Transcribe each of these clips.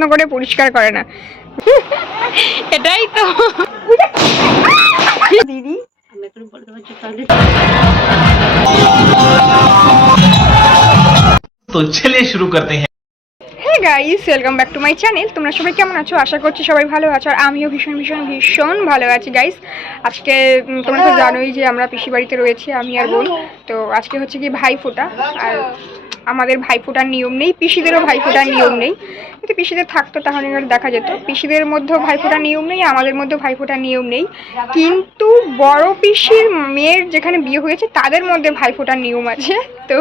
যত্ন করে পরিষ্কার করে না। এটাই তো। দিদি তো চলে শুরু করতে হ্যাঁ। Guys welcome back to my channel তোমরা সবাই কেমন আছো? আশা করছি সবাই ভালো আছো। আর আমিও ভীষণ ভীষণ ভীষণ ভালো আছি গাইস আজকে তোমরা তো জানোই যে আমরা পিসি বাড়িতে রয়েছি আমি আর বোন। তো আজকে হচ্ছে কি ভাই ফোটা। আর আমাদের ভাইফোঁটার নিয়ম নেই পিসিদেরও ভাইফোঁটার নিয়ম নেই। কিন্তু পিসিদের থাকতো তাহলে দেখা যেত। পিসিদের মধ্যেও ভাইফোঁটার নিয়ম নেই আমাদের মধ্যেও ভাইফোঁটার নিয়ম নেই। কিন্তু বড় পিসির মেয়ের যেখানে বিয়ে হয়েছে তাদের মধ্যে ভাইফোঁটার নিয়ম আছে। তো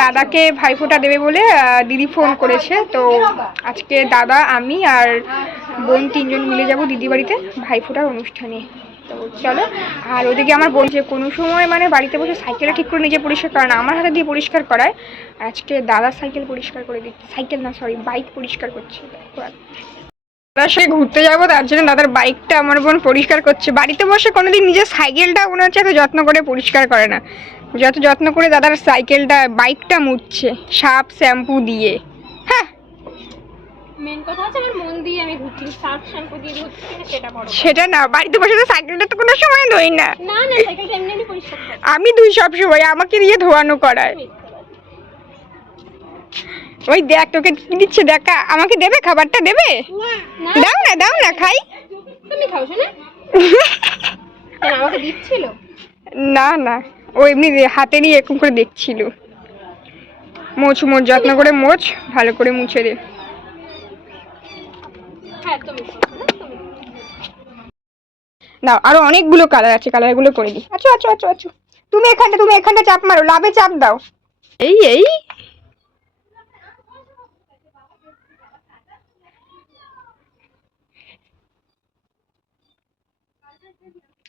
দাদাকে ভাইফোঁটা দেবে বলে দিদি ফোন করেছে। তো আজকে দাদা আমি আর বোন তিনজন মিলে যাব দিদি বাড়িতে ভাইফোঁটার অনুষ্ঠানে। তো চলো। আর ওদিকে আমার বোন যে কোনো সময় মানে বাড়িতে বসে সাইকেলটা ঠিক করে নিজে পরিষ্কার করে না, আমার হাতে দিয়ে পরিষ্কার করায়। আজকে দাদার সাইকেল পরিষ্কার করে দিচ্ছে। সাইকেল না সরি বাইক পরিষ্কার করছে। দাদার সাথে ঘুরতে যাব, তার জন্য দাদার বাইকটা আমার বোন পরিষ্কার করছে। বাড়িতে বসে কোনোদিন নিজের সাইকেলটা মনে হচ্ছে এত যত্ন করে পরিষ্কার করে না। যত যত্ন করে দাদার সাইকেলটা বাইকটা মুছছে, সাপ শ্যাম্পু দিয়ে। হ্যাঁ মেন কথা হচ্ছে আমার মন দিয়ে আমি ঘুরছি সার্ফ শ্যাম্পু দিয়ে না সেটা বড় সেটা না বাড়িতে বসে তো সাইকেলটা তো কোনো সময় ধোই না। না না সাইকেলটা এমনি এমনি পরিষ্কার আমি দুই সব সময় আমাকে দিয়ে ধোয়ানো করায়। ওই দেখ তোকে কি দিচ্ছে দেখা আমাকে দেবে? খাবারটা দেবে? না। দাও না দাও না খাই। তুমি খাও শোনা। আমাকে দিচ্ছিল? না না ও এমনি হাতে নিয়ে এরকম করে দেখছিল। মোছ মোছ যত্ন করে মোছ ভালো করে মুছে দে হ্যাঁ তুমি খাও শোনা তুমি দাও আরও অনেকগুলো কালার আছে কালার কালারগুলো করে দিই। আচ্ছা আচ্ছা আচ্ছা আচ্ছা। তুমি এখানটা তুমি এখানটা চাপ মারো লাভে চাপ দাও। এই এই।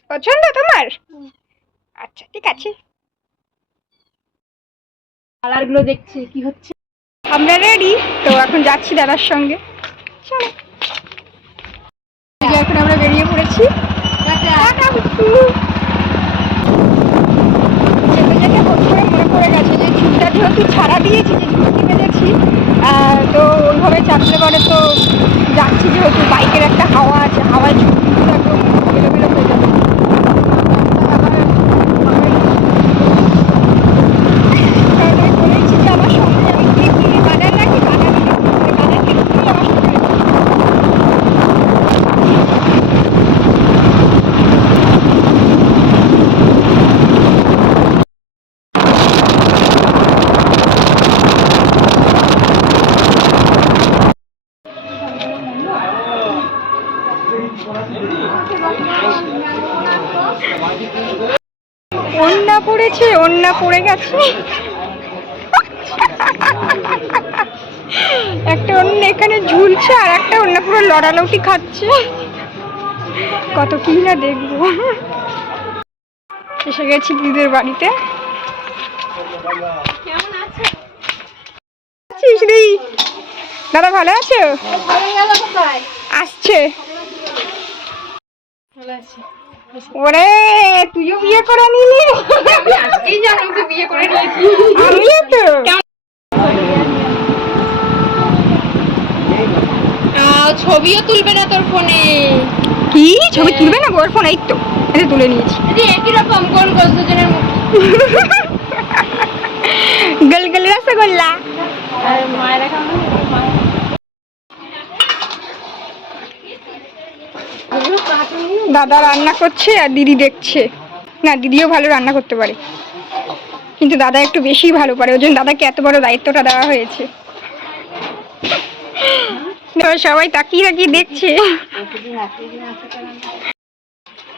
পছন্দ তোমার? আচ্ছা ঠিক আছে। কালারগুলো দেখছি কি হচ্ছে? আমরা রেডি তো এখন যাচ্ছি দাদার সঙ্গে। চলো। করে মনে পড়ে গেছে যে যেহেতু ছাড়া দিয়েছি তো ওইভাবে চাপলে পরে তো যাচ্ছি যেহেতু বাইকের একটা হাওয়া আছে, হাওয়ায় চুলগুলো একদম এলোমেলো হয়ে যাবে আবার কারণ আমি বলেইছি যে আমার সঙ্গে আমি ক্লিপ কিনে বাজার রাখি বাজার বাজার থেকে কিনে আমার সঙ্গে রাখি। ওন্না পড়েছে ওন্না পড়ে গেছে। একটা অন্য এখানে ঝুলছে আর একটা অন্য পুরো লড়ালড়ি খাচ্ছে। কত কি না দেখব। এসে গেছি দিদির বাড়িতে। আছিস দাদা ভালো আছো? আসছে। ভালো আছে। ওরে তুইও বিয়ে করে নিলি? আজকেই বিয়ে করে নিয়েছি। আমিও তো। ছবিও তুলবে না তোর ফোনে। কি? ছবি তুলবে না? গোর ফোন এই তো। এই তুলে নিয়েছি। একই রকম কোন কোন দুজনের মুখ? গল গল রসগোল্লা। আর মায়ের এখন দাদা রান্না করছে আর দিদি দেখছে না দিদিও ভালো রান্না করতে পারে কিন্তু দাদা একটু বেশি ভালো পারে ওই জন্য দাদাকে এত বড় দায়িত্বটা দেওয়া হয়েছে এবার সবাই তাকিয়ে তাকিয়ে দেখছে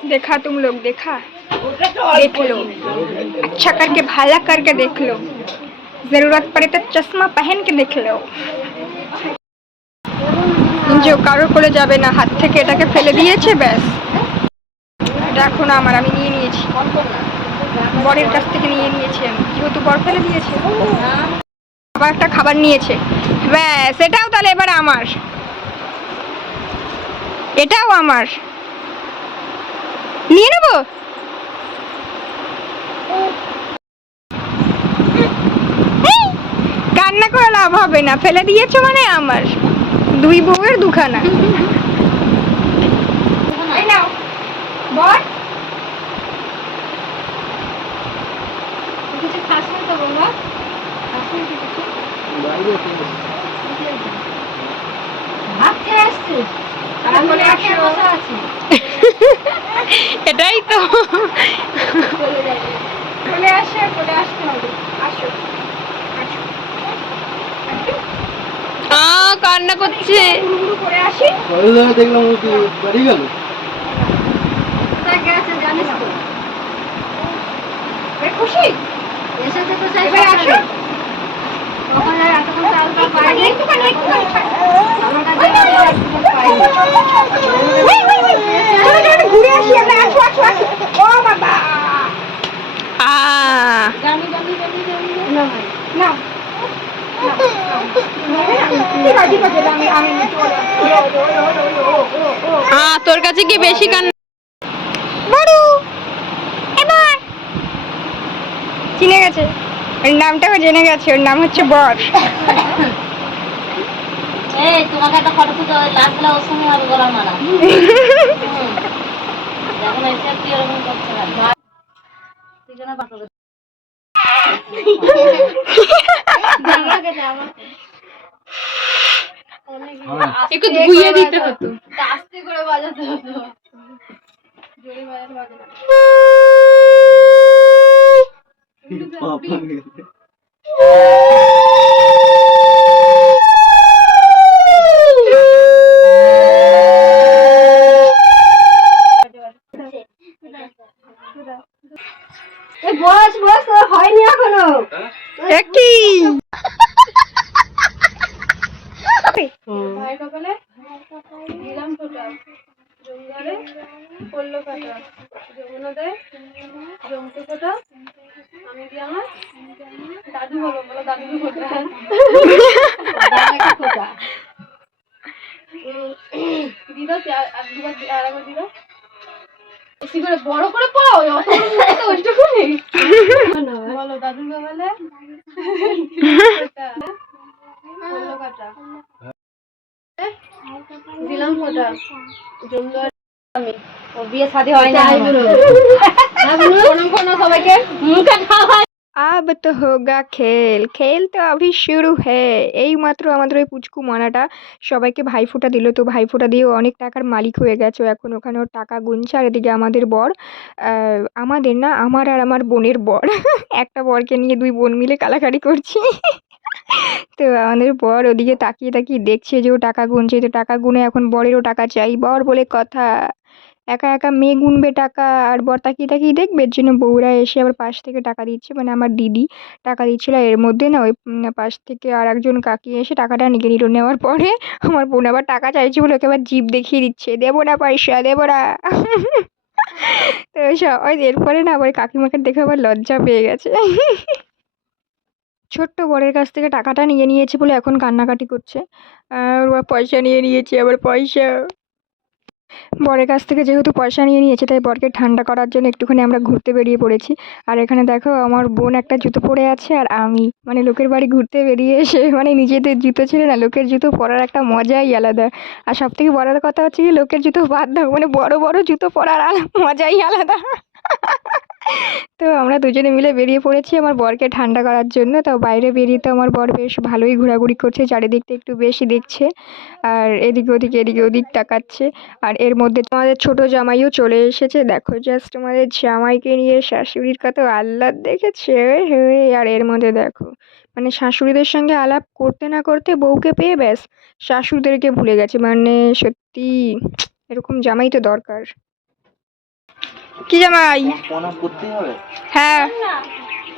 देखा तुम लोग देखा देख लो अच्छा करके भाला करके देख लो जरूरत पड़े तो चश्मा पहन के देख लो যে কারোর করে যাবে না, হাত থেকে এটাকে ফেলে দিয়েছে, ব্যাস। এটা এখন আমার, আমি নিয়ে নিয়েছি। বরের কাছ থেকে নিয়ে নিয়েছি আমি। যেহেতু বর ফেলে দিয়েছে আবার একটা খাবার নিয়েছে। ব্যাস, এটাও তাহলে এবার আমার। এটাও আমার। নিয়ে নেব? কান্না করে লাভ হবে না। ফেলে দিয়েছ মানে আমার। দুই বউয়ের দুখানা। বল। কিছু খাস না তো বাবা এটাই তো। চলে আসে চলে আসতে হবে। আসো। আ কান্না করছে। হুড়ুহুড়ু করে আসি দেখলাম বাড়ি গেল। কোথায় গেছে জানিস তো এবার খুশি? এসেছে তো চাই এবার আসো। আর এতক্ষণ চাল টা পাইনি একটুখানি একটুখানি আমার কাছে এতক্ষণ পাইনি ওই, ওই, ওই। চলো, চলো, একটু ঘুরে আসি আমরা আসো আসো আসো ও বাবা জানি জানি জানি জানি না না। তোর কাছে কি বেশি কান্না বড়ু! এবার! চিনে গেছে। ওর নামটাও জেনে গেছে ওর নাম হচ্ছে বর। এই তোমাকে একটা ফটো তুলতে হবে লাস্ট বেলা ওর সঙ্গে হবে গলা মারা। এখন এসে কি এরকম করছে না তুই কেন পাঠাবে আমাকে দে আমাকে একটু ধুইয়ে দিতে হতো। আস্তে করে বাজাতে হতো। জোরে বাজাতে বাজে না। হ্যাঁ, আব তো হোগা খেল। খেল তো আভি শুরু হ্যাঁ এই মাত্র আমাদের ওই পুচকু মানাটা সবাইকে ভাইফোঁটা দিল। তো ভাইফোঁটা দিয়ে অনেক টাকার মালিক হয়ে গেছে। এখন ওখানে ওর টাকা গুনছে আর এদিকে আমাদের বর আমাদের না আমার আর আমার বোনের বর। একটা বরকে নিয়ে দুই বোন মিলে কালাকারি করছি। তো আমাদের বর ওদিকে তাকিয়ে তাকিয়ে দেখছে যে ও টাকা গুনছে। তো টাকা গুনে এখন বরেরও টাকা চাই। বর বলে কথা, একা একা মেয়ে গুনবে টাকা? আর বর তাকিয়ে তাকিয়ে দেখবে এর জন্য বউরা এসে আবার পাশ থেকে টাকা দিচ্ছে। মানে আমার দিদি টাকা দিচ্ছিল এর মধ্যে না ওই পাশ থেকে আর একজন কাকি এসে টাকাটা নিয়ে নিল। নেওয়ার পরে আমার বোন আবার টাকা চাইছে বলে ওকে আবার জিপ দেখিয়ে দিচ্ছে। দেবো না পয়সা, দেবো না। তো সবাই এরপরে না আবার কাকিমাকে দেখে আবার লজ্জা পেয়ে গেছে। ছোট্ট বরের কাছ থেকে টাকাটা নিয়ে নিয়েছে বলে এখন কান্নাকাটি করছে। আর পয়সা নিয়ে নিয়েছে, আবার পয়সা। বরের কাছ থেকে যেহেতু পয়সা নিয়ে নিয়েছে, তাই বরকে ঠান্ডা করার জন্য একটুখানি আমরা ঘুরতে বেরিয়ে পড়েছি। আর এখানে দেখো, আমার বোন একটা জুতো পরে আছে আর আমি। মানে লোকের বাড়ি ঘুরতে বেরিয়ে এসে মানে নিজেদের জুতো ছেড়ে না, লোকের জুতো পরার একটা মজাই আলাদা। আর সব থেকে বড় কথা হচ্ছে কি, লোকের জুতো বাদ দাও। মানে বড় বড় জুতো পরার মজাই আলাদা। তো আমরা দুজনে মিলে বেরিয়ে পড়েছি আমার বরকে ঠান্ডা করার জন্য। তো বাইরে বেরিয়ে তো আমার বর বেশ ভালোই ঘোরাঘুরি করছে, চারিদিকটা একটু বেশি দেখছে আর এদিকে ওদিকে, এদিকে ওদিক তাকাচ্ছে। আর এর মধ্যে তোমাদের ছোট জামাইও চলে এসেছে। দেখো জাস্ট তোমাদের জামাইকে নিয়ে শাশুড়ির কত আহ্লাদ দেখেছে আর এর মধ্যে দেখো মানে শাশুড়িদের সঙ্গে আলাপ করতে না করতে বউকে পেয়ে ব্যাস, শাশুড়িদেরকে ভুলে গেছে। মানে সত্যি, এরকম জামাই তো দরকার। কি জামাই প্রণাম করতেই হবে হ্যাঁ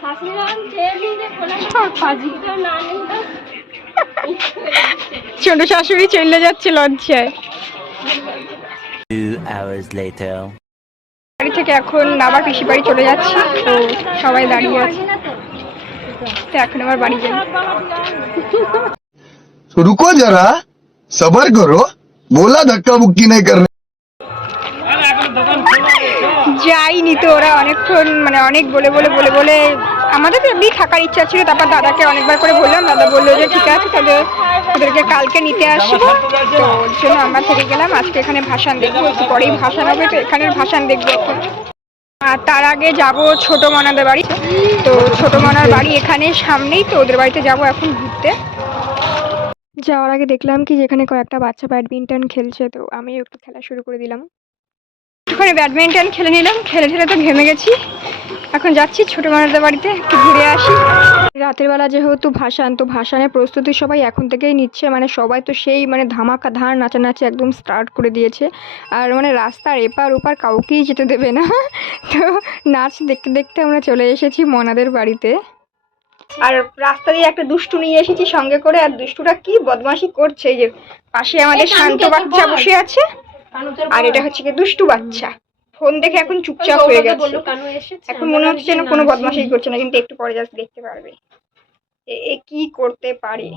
শাশুড়িরাম খেয়ে নিয়ে যে কোলা পাজি না নিই তো ছোট শাশুড়ি চলে যাচ্ছে লজ্জায় Two hours later. বাড়ি থেকে এখন আবার পিসি বাড়ি চলে যাচ্ছি তো সবাই দাঁড়িয়ে আছে তো এখন আবার বাড়ি যাই तो रुको जरा सबर करो बोला धक्का बुक्की नहीं करने যাইনি তো ওরা অনেকক্ষণ মানে অনেক বলে বলে বলে বলে আমাদের এমনি থাকার ইচ্ছা ছিল, তারপর দাদাকে অনেকবার করে বললাম, দাদা বলল যে ঠিক আছে, তাহলে ওদেরকে কালকে নিতে আসব। তো ওর জন্য আমরা থেকে গেলাম, আজকে এখানে ভাসান দেখব, একটু পরেই ভাসান হবে, তো এখানের ভাসান দেখব এখন। আর তার আগে যাব ছোট মনাদের বাড়ি। তো ছোট মনার বাড়ি এখানে সামনেই, তো ওদের বাড়িতে যাব এখন ঘুরতে। যাওয়ার আগে দেখলাম কি, যেখানে কয়েকটা বাচ্চা ব্যাডমিন্টন খেলছে, তো আমিও একটু খেলা শুরু করে দিলাম। একটুখানি ব্যাডমিন্টন খেলে নিলাম খেলে খেলে তো ঘেমে গেছি। এখন যাচ্ছি ছোটো মানুষদের বাড়িতে একটু ঘুরে আসি। রাতের বেলা যেহেতু ভাসান তো ভাসানের প্রস্তুতি সবাই এখন থেকেই নিচ্ছে মানে সবাই তো সেই মানে ধামাকা ধার নাচানাচি একদম স্টার্ট করে দিয়েছে। আর মানে রাস্তার এপার ওপার কাউকেই যেতে দেবে না। তো নাচ দেখতে দেখতে আমরা চলে এসেছি মনাদের বাড়িতে। আর রাস্তা দিয়ে একটা দুষ্টু নিয়ে এসেছি সঙ্গে করে আর দুষ্টুটা কি বদমাশি করছে এই যে পাশে আমাদের শান্ত বাচ্চা বসে আছে। আর এটা হচ্ছে কি দুষ্টু বাচ্চা। ফোন দেখে এখন চুপচাপ হয়ে গেছে। এখন মনে হচ্ছে যেন কোনো বদমাশি করছে না কিন্তু একটু পরে জাস্ট দেখতে পারবে। এ- কি করতে পারে?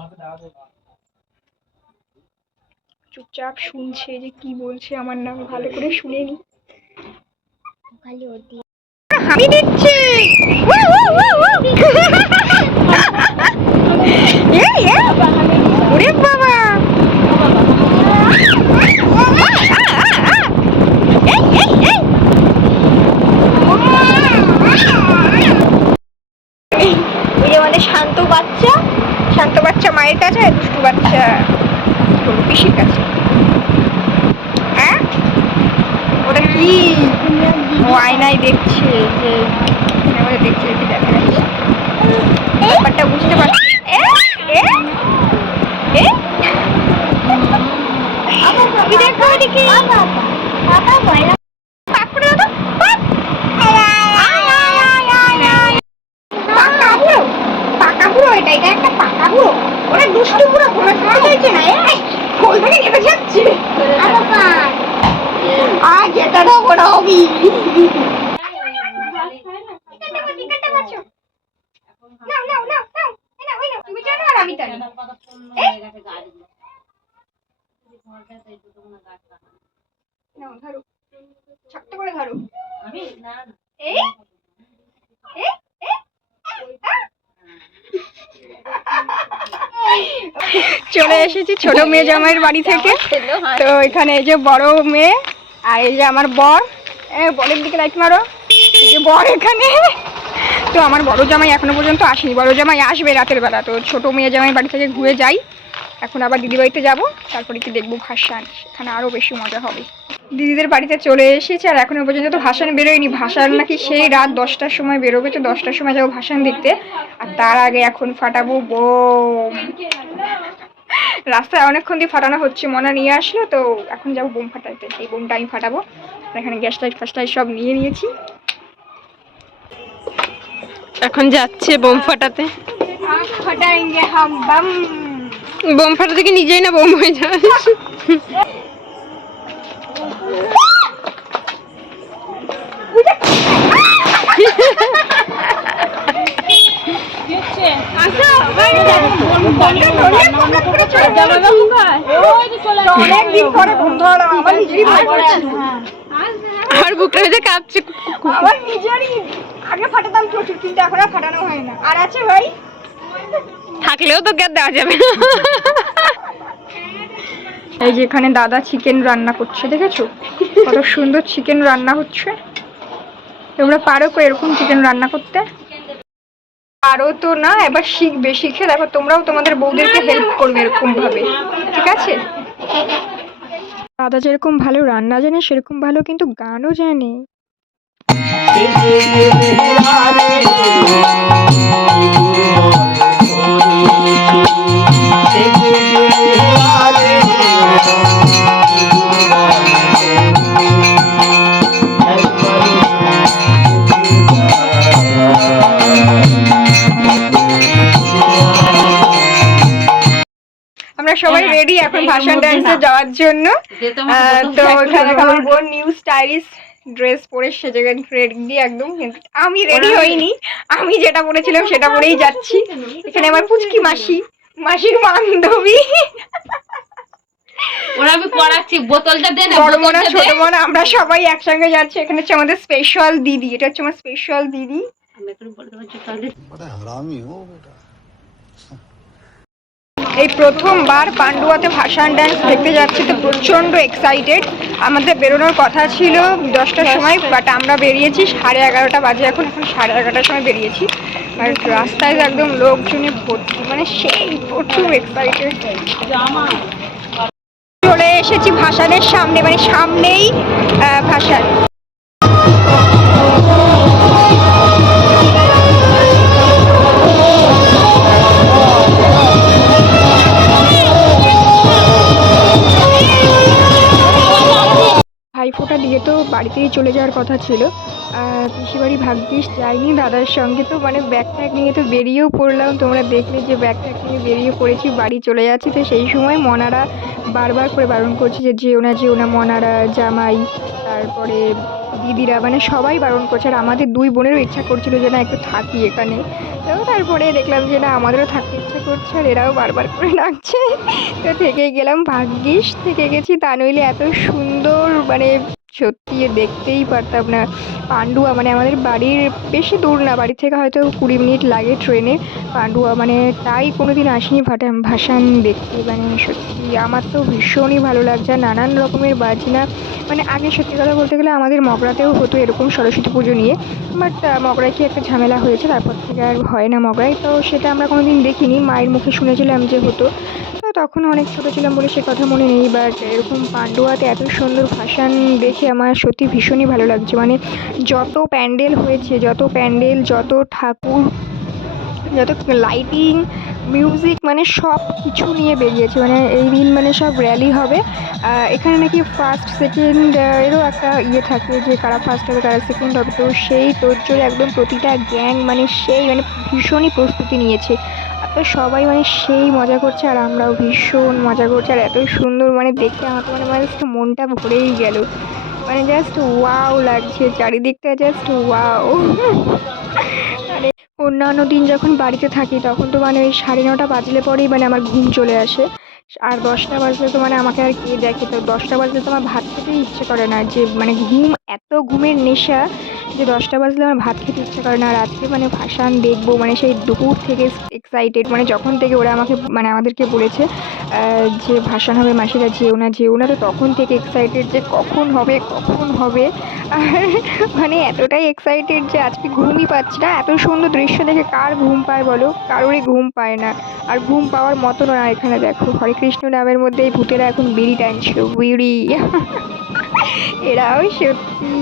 চুপচাপ শুনছে যে কি বলছে আমার নাম ভালো করে শুনে নি। হামি দিচ্ছে! ওরে বাবা এই, এই, এই! এই যে আমাদের শান্ত বাচ্চা শান্ত বাচ্চা মায়ের কাছে আর দুষ্টু বাচ্চা কি বলব, পিসির কাছে হ্যাঁ ওটা কি ও আয়নায় দেখছে যে আমাদের দেখছে কি দেখা যাচ্ছে ব্যাপারটা বুঝতে পারছি এ, এ, এ? তুমি দেখো এদিকে পাক করে দাও তো, পাক। আয়, আয়, আয়, আয়, আয়। পাকা বুড়ো পাকা এটা এটা একটা পাকা বুড়ো ওরা দুষ্টু বুড়ো কোনো খাওয়া হয়েছে না এই কোল থেকে নেমে যাচ্ছে। আজ এটা না বড় হবি ধরো। শক্ত করে ধরো। এই, চলে এসেছি ছোট মেয়ে জামাইয়ের বাড়ি থেকে। তো এখানে এই যে বড় মেয়ে আর এই যে আমার বর। বরের দিকে লাইট মারো। এই যে বর এখানে। তো আমার বড় জামাই এখনও পর্যন্ত আসেনি। বড় জামাই আসবে রাতের বেলা। তো ছোট মেয়ে জামাই বাড়ি থেকে ঘুরে যাই। এখন আবার দিদি বাড়িতে যাব তারপরে কি দেখব ভাসান সেখানে আরও বেশি মজা হবে। দিদিদের বাড়িতে চলে এসেছি আর এখনও পর্যন্ত তো ভাসান বেরোয়নি। ভাসান নাকি সেই রাত দশটার সময় বেরোবে তো দশটার সময় যাব ভাসান দেখতে। আর তার আগে এখন ফাটাবো বোম। রাস্তায় অনেকক্ষণ দিয়ে ফাটানো হচ্ছে মনা নিয়ে আসলো তো এখন যাব বোম ফাটাইতে এই বোমটা আমি ফাটাবো। এখানে গ্যাস লাইট ফাস লাইট সব নিয়ে নিয়েছি। এখন যাচ্ছে বোম ফাটাতে। ফাটাইঙ্গে হাম বাম। বোম ফাটাতে থেকে নিজেই না বোম হয়ে আর বুকটা হয়ে কাঁপছে। আমার নিজেরই আগে ফাটাতাম প্রচুর, কিন্তু এখন আর ফাটানো হয় না। আর আছে ভাই? থাকলেও তো আর দেওয়া যাবে না। এই যে এখানে দাদা চিকেন রান্না করছে দেখেছ? কত সুন্দর চিকেন রান্না হচ্ছে। তোমরা পারো কো এরকম চিকেন রান্না করতে? পারো তো না এবার শিখবে শিখে দেখো তোমরাও তোমাদের বউদেরকে হেল্প করবে এরকম ভাবে ঠিক আছে? দাদা যেরকম ভালো রান্না জানে সেরকম ভালো কিন্তু গানও জানে। সবাই রেডি এখন ভাষণ ডান্সে যাওয়ার জন্য। তো ওখানে আমার বোন নিউ স্টাইলিশ ড্রেস পরে সেজে রেডি একদম। আমি রেডি হইনি। আমি যেটা পরেছিলাম সেটা পরেই যাচ্ছি। এখানে আমার পুচকি মাসি মাসির বান্ধবী। বড় ছোট আমরা সবাই একসঙ্গে যাচ্ছি। এখানে হচ্ছে আমাদের স্পেশাল দিদি এটা হচ্ছে আমার স্পেশাল দিদি। আমি এখন বলতে পারছি এই প্রথমবার পান্ডুয়াতে ভাসান ডান্স দেখতে যাচ্ছি, তো প্রচণ্ড এক্সাইটেড আমাদের বেরোনোর কথা ছিল দশটার সময় বাট আমরা বেরিয়েছি সাড়ে এগারোটা বাজে এখন এখন সাড়ে এগারোটার সময় বেরিয়েছি। আর রাস্তায় একদম লোকজনে ভর্তি মানে সেই প্রচুর এক্সাইটেড চলে এসেছি ভাসানের সামনে মানে সামনেই ভাসান। ভাইফোঁটা দিয়ে তো বাড়িতেই চলে যাওয়ার কথা ছিল। বাড়ি ভাগ্যিস যাইনি দাদার সঙ্গে তো মানে ব্যাগ ট্যাগ নিয়ে তো বেরিয়েও পড়লাম। তোমরা দেখলে যে ব্যাগ ট্যাগ নিয়ে বেরিয়ে পড়েছি, বাড়ি চলে যাচ্ছি। তো সেই সময় মনারা বারবার করে বারণ করছে যে যেও না যেও না মনারা, জামাই, তারপরে দিদিরা মানে সবাই বারণ করছে আর আমাদের দুই বোনেরও ইচ্ছা করছিল যে না একটু থাকি এখানে। তো তারপরে দেখলাম যে না, আমাদেরও থাকতে ইচ্ছা করছে আর এরাও বারবার করে ডাকছে। তো থেকে গেলাম ভাগ্যিস, থেকে গেছি তা নইলে এত সুন্দর মানে সত্যি দেখতেই পারতাম না। পান্ডুয়া মানে আমাদের বাড়ির বেশি দূর না, বাড়ি থেকে হয়তো কুড়ি মিনিট লাগে ট্রেনে। পান্ডুয়া মানে তাই কোনো দিন আসিনি ভাটা, ভাসান দেখতে মানে সত্যি আমার তো ভীষণই ভালো লাগছে। নানান রকমের বাজনা মানে আগে সত্যি কথা বলতে গেলে আমাদের মগরাতেও হতো এরকম সরস্বতী পুজো নিয়ে। বাট মগরায় কি একটা ঝামেলা হয়েছে, তারপর থেকে আর হয় না মগরায়। তো সেটা আমরা কোনো দিন দেখিনি, মায়ের মুখে শুনেছিলাম যে হতো। তখন অনেক ছোটো ছিলাম বলে সে কথা মনে নেই বাট এরকম পান্ডুয়াতে এত সুন্দর ভাসান দেখে আমার সত্যি ভীষণই ভালো লাগছে। মানে যত প্যান্ডেল হয়েছে, যত প্যান্ডেল, যত ঠাকুর, যত লাইটিং মিউজিক মানে সব কিছু নিয়ে বেরিয়েছে। মানে এই দিন মানে সব র্যালি হবে। এখানে নাকি ফার্স্ট সেকেন্ড এরও একটা ইয়ে থাকে যে কারা ফার্স্ট হবে, কারা সেকেন্ড হবে। তো সেই তোরজোরে একদম প্রতিটা গ্যাং মানে সেই মানে ভীষণই প্রস্তুতি নিয়েছে। আর তো সবাই মানে সেই মজা করছে আর আমরাও ভীষণ মজা করছি আর এতই সুন্দর মানে দেখে আমার মানে মানে জাস্ট মনটা ভরেই গেল। মানে জাস্ট ওয়াও লাগছে, চারিদিকটা জাস্ট ওয়াও মানে অন্যান্য দিন যখন বাড়িতে থাকি তখন তো মানে ওই সাড়ে নটা বাজলে পরেই মানে আমার ঘুম চলে আসে। আর দশটা বাজলে তো মানে আমাকে আর কে দেখে তো দশটা বাজলে তো আমার ভাত খেতেই ইচ্ছে করে না, যে মানে ঘুম, এত ঘুমের নেশা যে দশটা বাজলে আমার ভাত খেতে ইচ্ছে করে না। আজকে মানে ভাসান দেখব মানে সেই দুপুর থেকে এক্সাইটেড মানে যখন থেকে ওরা আমাকে মানে আমাদেরকে বলেছে যে ভাসান হবে মাসিরা, যেও না যেও না, তো তখন থেকে এক্সাইটেড যে কখন হবে কখন হবে। আর মানে এতটাই এক্সাইটেড যে আজকে ঘুমই পাচ্ছি না। এত সুন্দর দৃশ্য দেখে কার ঘুম পায় বলো? কারোরই ঘুম পায় না। আর ঘুম পাওয়ার মতন না এখানে, দেখো, হরে কৃষ্ণ নামের মধ্যে এই ভূতেরা এখন বিড়ি টানছিল বিড়ি। এরাও সত্যি।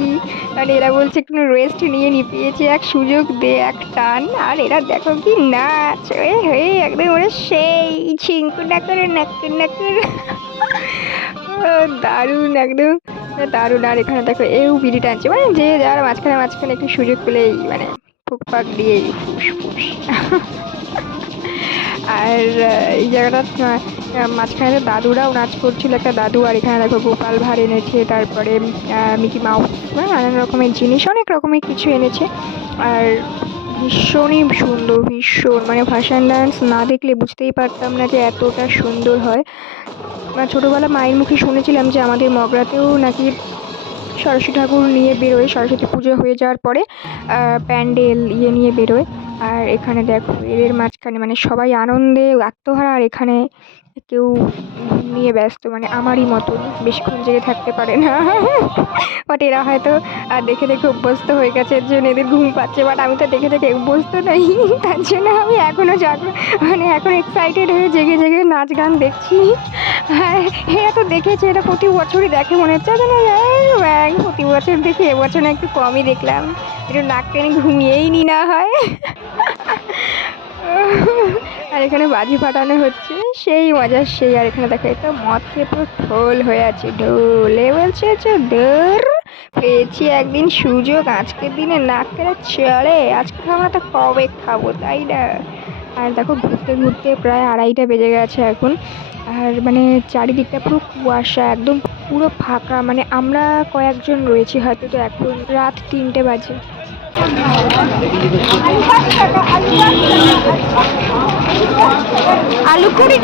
আর এরা বলছে, একটু রেস্ট নিয়ে নি পেয়েছে এক সুযোগ দে, এক টান। আর এরা দেখো কি নাচ। এ হয়ে একদম ওরা সেই ছিঙ্কু নাকরে নাকর নাকর দারুণ, একদম। দারুণ। আর এখানে দেখো, এও বিড়ি টানছে। মানে যে যার মাঝখানে মাঝখানে একটু সুযোগ পেলেই মানে ফুকফাক দিয়েই ফুস ফুস আর এই জায়গাটা মাঝখানে দাদুরাও নাচ করছিল, একটা দাদু আর এখানে দেখো গোপাল ভাঁড় এনেছে, তারপরে মিকি মাউস মানে নানান রকমের জিনিস, অনেক রকমের কিছু এনেছে। আর ভীষণই সুন্দর, ভীষণ মানে ভাসান ডান্স না দেখলে বুঝতেই পারতাম না যে এতটা সুন্দর হয়। মানে ছোটোবেলা মায়ের মুখে শুনেছিলাম যে আমাদের মগরাতেও নাকি সরস্বতী ঠাকুর নিয়ে বেরোয়, সরস্বতী পুজো হয়ে যাওয়ার পরে প্যান্ডেল ইয়ে নিয়ে বেরোয়। আর এখানে দেখো এদের মাঝখানে মানে সবাই আনন্দে আত্মহারা আর এখানে কেউ নিয়ে ব্যস্ত মানে আমারই মতন, বেশিক্ষণ জেগে থাকতে পারে না। বাট এরা হয়তো আর দেখে দেখে অভ্যস্ত হয়ে গেছে, এর জন্য এদের ঘুম পাচ্ছে। বাট আমি তো দেখে দেখে অভ্যস্ত নই, তার জন্য আমি এখনও জাগো মানে এখন এক্সাইটেড হয়ে জেগে জেগে নাচ গান দেখছি। আর এরা তো দেখেছে এটা প্রতি বছরই দেখে, মনে হচ্ছে ব্যাং, প্রতি বছর দেখি এবছর না একটু কমই দেখলাম। একটু নাক টেনে ঘুমিয়েই নি না হয়। আর এখানে বাজি ফাটানো হচ্ছে। সেই মজা, সেই আর এখানে দেখো এটা মদ খেয়ে পুরো ঢোল হয়ে আছে। ঢোলে বলছে দূর পেয়েছি একদিন সুযোগ, আজকের দিনে না খেলে চলে আজকে আমরা তো কবে খাব, তাই না? আর দেখো, ঘুরতে ঘুরতে প্রায় আড়াইটা বেজে গেছে এখন। আর মানে চারিদিকটা পুরো কুয়াশা, একদম পুরো ফাঁকা। মানে আমরা কয়েকজন রয়েছি হয়তো তো এখন। রাত তিনটে বাজে। আলু করি।